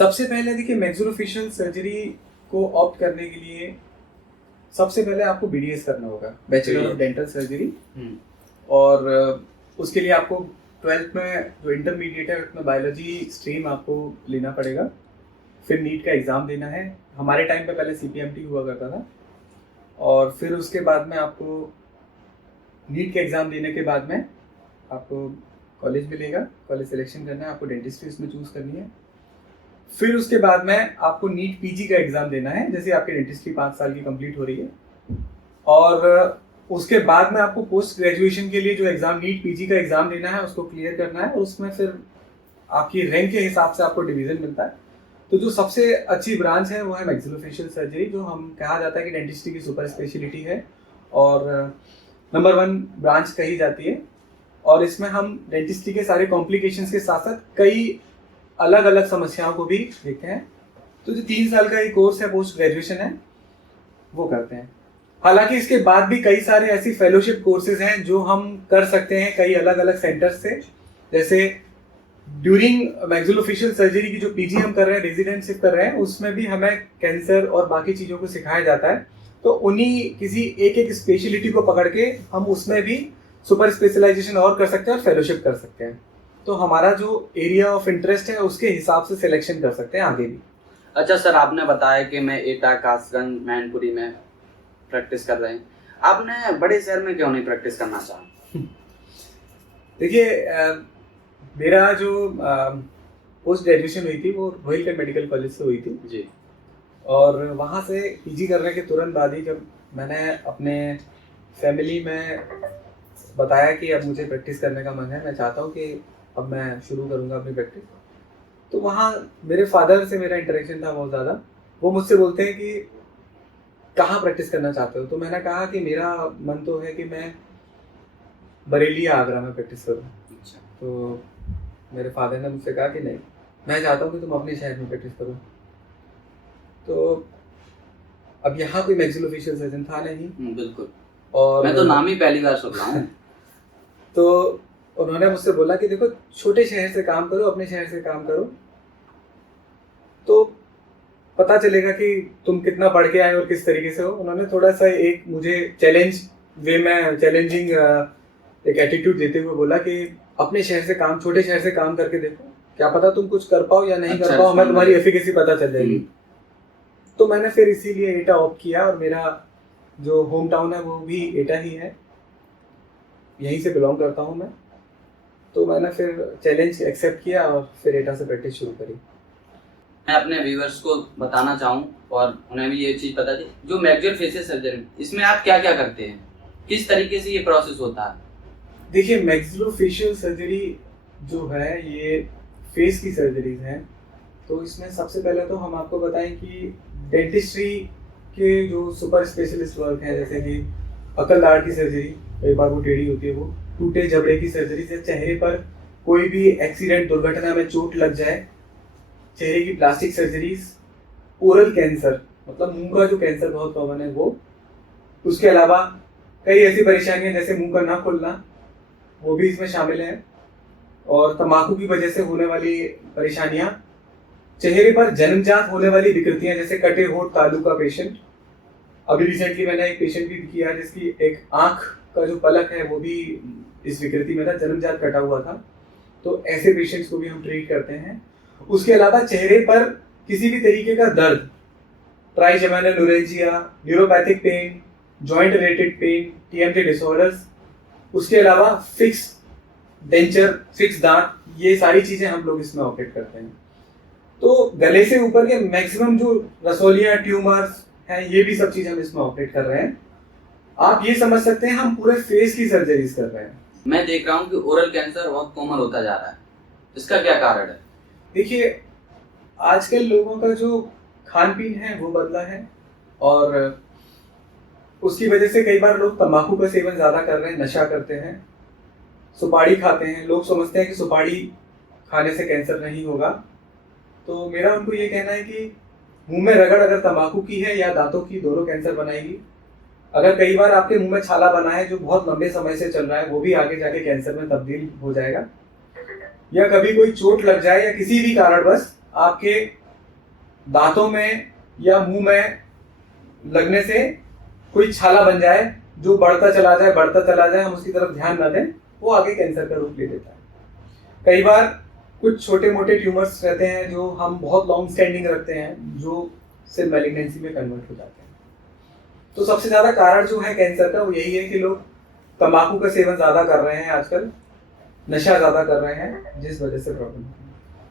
सबसे पहले देखिए, मैक्सिलोफेशियल सर्जरी को ऑप्ट करने के लिए सबसे पहले आपको बीडीएस करना होगा, बैचलर ऑफ डेंटल सर्जरी। और उसके लिए आपको 12th में जो इंटरमीडिएट है उसमें बायोलॉजी स्ट्रीम आपको लेना पड़ेगा। फिर नीट का एग्ज़ाम देना है। हमारे टाइम पे पहले सीपीएमटी हुआ करता था। और फिर उसके बाद में आपको नीट के एग्ज़ाम देने के बाद में आपको कॉलेज मिलेगा, कॉलेज सिलेक्शन करना है, आपको डेंटिस्ट्री उसमें चूज़ करनी है। फिर उसके बाद में आपको नीट पीजी का एग्ज़ाम देना है, जैसे आपकी डेंटिस्ट्री 5 साल की कंप्लीट हो रही है। और उसके बाद में आपको पोस्ट ग्रेजुएशन के लिए जो एग्ज़ाम नीट पीजी का एग्ज़ाम देना है उसको क्लियर करना है, और उसमें फिर आपकी रैंक के हिसाब से आपको डिवीज़न मिलता है। तो जो सबसे अच्छी ब्रांच है वो है मैक्सिलोफेशियल सर्जरी, जो हम कहा जाता है कि डेंटिस्ट्री की सुपर स्पेशलिटी है और नंबर 1 ब्रांच कही जाती है। और इसमें हम डेंटिस्ट्री के सारे कॉम्प्लिकेशंस के साथ साथ कई अलग अलग समस्याओं को भी देखते हैं। तो जो 3 साल का ये कोर्स है, पोस्ट ग्रेजुएशन है, वो करते हैं। हालांकि इसके बाद भी कई सारे ऐसी फेलोशिप कोर्सेज हैं जो हम कर सकते हैं कई अलग अलग सेंटर्स से। जैसे ड्यूरिंग मैक्सिलोफेशियल सर्जरी की जो पीजी हम कर रहे हैं, रेजिडेंटशिप कर रहे हैं, उसमें भी हमें कैंसर और बाकी चीज़ों को सिखाया जाता है। तो उन्हीं किसी एक एक स्पेशलिटी को पकड़ के हम उसमें भी सुपर स्पेशलाइजेशन और कर सकते हैं और फेलोशिप कर सकते हैं। तो हमारा जो एरिया ऑफ इंटरेस्ट है उसके हिसाब से सिलेक्शन कर सकते हैं आगे भी। अच्छा सर, आपने बताया कि मैं एटा, कासगंज, मैनपुरी में प्रैक्टिस कर रहे हैं। आपने बड़े शहर में क्यों नहीं प्रैक्टिस करना चाहा? देखिए, मेरा जो पोस्ट ग्रेजुएशन हुई थी वो रोहिलखंड मेडिकल कॉलेज से हुई थी जी। और वहाँ से पीजी करने के तुरंत बाद ही जब मैंने अपने फैमिली में बताया कि अब मुझे प्रैक्टिस करने का मन है, मैं चाहता हूँ कि अब मैं शुरू करूँगा अपनी प्रैक्टिस, तो वहाँ मेरे फादर से मेरा इंटरेक्शन था बहुत ज़्यादा। वो मुझसे बोलते हैं कि कहाँ प्रैक्टिस करना चाहते हो? तो मैंने कहा कि मेरा मन तो है कि मैं बरेली या आगरा में प्रैक्टिस करूँ। अच्छा। तो मेरे फादर ने मुझसे कहा कि नहीं, मैं चाहता हूँ कि तुम अपने शहर में प्रैक्टिस करो। तो अब यहाँ कोई मैक्सिलोफेशियल सर्जन था नहीं। बिल्कुल। और मैं तो नाम ही पहली बार सुन रहा हूँ। तो उन्होंने मुझसे बोला कि देखो, छोटे शहर से काम करो, अपने शहर से काम करो, तो पता चलेगा कि तुम कितना पढ़ के आए और किस तरीके से हो। उन्होंने थोड़ा सा एक मुझे चैलेंजिंग एक एटीट्यूड देते हुए बोला कि अपने शहर से काम, छोटे शहर से काम करके देखो, क्या पता तुम कुछ कर पाओ या नहीं कर पाओ, हमें तुम्हारी एफिकेसी पता चल जाएगी। तो मैंने फिर इसीलिए एटा ऑप्ट किया और मेरा जो होम टाउन है वो भी एटा ही है, यहीं से बिलोंग करता हूँ मैं। तो मैंने फिर चैलेंज एक्सेप्ट किया और फिर एटा से प्रैक्टिस शुरू करी। मैं अपने व्यूअर्स को बताना चाहूँ और उन्हें भी ये चीज़ पता थी, जो मैक्सिलोफेशियल सर्जरी, इसमें आप क्या क्या करते हैं, किस तरीके से ये प्रोसेस होता है? देखिए, मैक्सिलोफेशियल सर्जरी जो है ये फेस की सर्जरीज हैं। तो इसमें सबसे पहले तो हम आपको बताएं कि डेंटिस्ट्री के जो सुपर स्पेशलिस्ट वर्क हैं, जैसे कि अकल दाढ़ की सर्जरी, कई बार वो टेढ़ी होती है, वो टूटे जबड़े की सर्जरी से चेहरे पर कोई भी एक्सीडेंट, दुर्घटना में चोट लग जाए, चेहरे की प्लास्टिक सर्जरीज, ओरल कैंसर, मतलब मुंह का जो कैंसर बहुत कॉमन है वो, उसके अलावा कई ऐसी परेशानियां जैसे मुंह का ना खुलना, वो भी इसमें शामिल है। और तंबाकू की वजह से होने वाली परेशानियां, चेहरे पर जन्मजात होने वाली विकृतियां जैसे कटे होठ, तालू का पेशेंट। अभी रिसेंटली मैंने एक पेशेंट भी किया जिसकी एक आंख का जो पलक है वो भी इस विकृति में था, जन्मजात कटा हुआ था। तो ऐसे पेशेंट्स को भी हम ट्रीट करते हैं। उसके अलावा चेहरे पर किसी भी तरीके का दर्द, trigeminal neuralgia, neuropathic pain, joint related pen, TMT disorders, उसके अलावा फिक्स डेंचर, फिक्स दांत, ये सारी चीजें हम लोग इसमें ऑपरेट करते हैं। तो गले से ऊपर के मैक्सिमम जो रसौलियां, ट्यूमर्स हैं, ये भी सब चीजें हम इसमें ऑपरेट कर रहे हैं। आप ये समझ सकते हैं हम पूरे फेस की सर्जरीज कर रहे हैं। मैं देख रहा हूँ कि ओरल कैंसर बहुत कॉमन होता जा रहा है, इसका क्या कारण है? देखिए, आजकल लोगों का जो खान पीन है वो बदला है और उसकी वजह से कई बार लोग तंबाकू का सेवन ज्यादा कर रहे हैं, नशा करते हैं, सुपारी खाते हैं। लोग समझते हैं कि सुपारी खाने से कैंसर नहीं होगा। तो मेरा उनको ये कहना है कि मुंह में रगड़ अगर तंबाकू की है या दांतों की, दोनों कैंसर बनाएगी। अगर कई बार आपके मुंह में छाला बना है जो बहुत लंबे समय से चल रहा है, वो भी आगे जाके कैंसर में तब्दील हो जाएगा। या कभी कोई चोट लग जाए या किसी भी कारणवश आपके दांतों में या मुंह में लगने से कोई छाला बन जाए जो बढ़ता चला जाए, हम उसकी तरफ ध्यान न दें, वो आगे कैंसर का रूप ले लेता है। कई बार कुछ छोटे मोटे ट्यूमर्स रहते हैं जो हम बहुत लॉन्ग स्टैंडिंग रखते हैं, जो सिर्फ मैलिग्नेंसी में कन्वर्ट हो जाते हैं। तो सबसे ज्यादा कारण जो है कैंसर का वो यही है कि लोग तंबाकू का सेवन ज्यादा कर रहे हैं आजकल, नशा ज्यादा कर रहे हैं, जिस वजह से प्रॉब्लम है।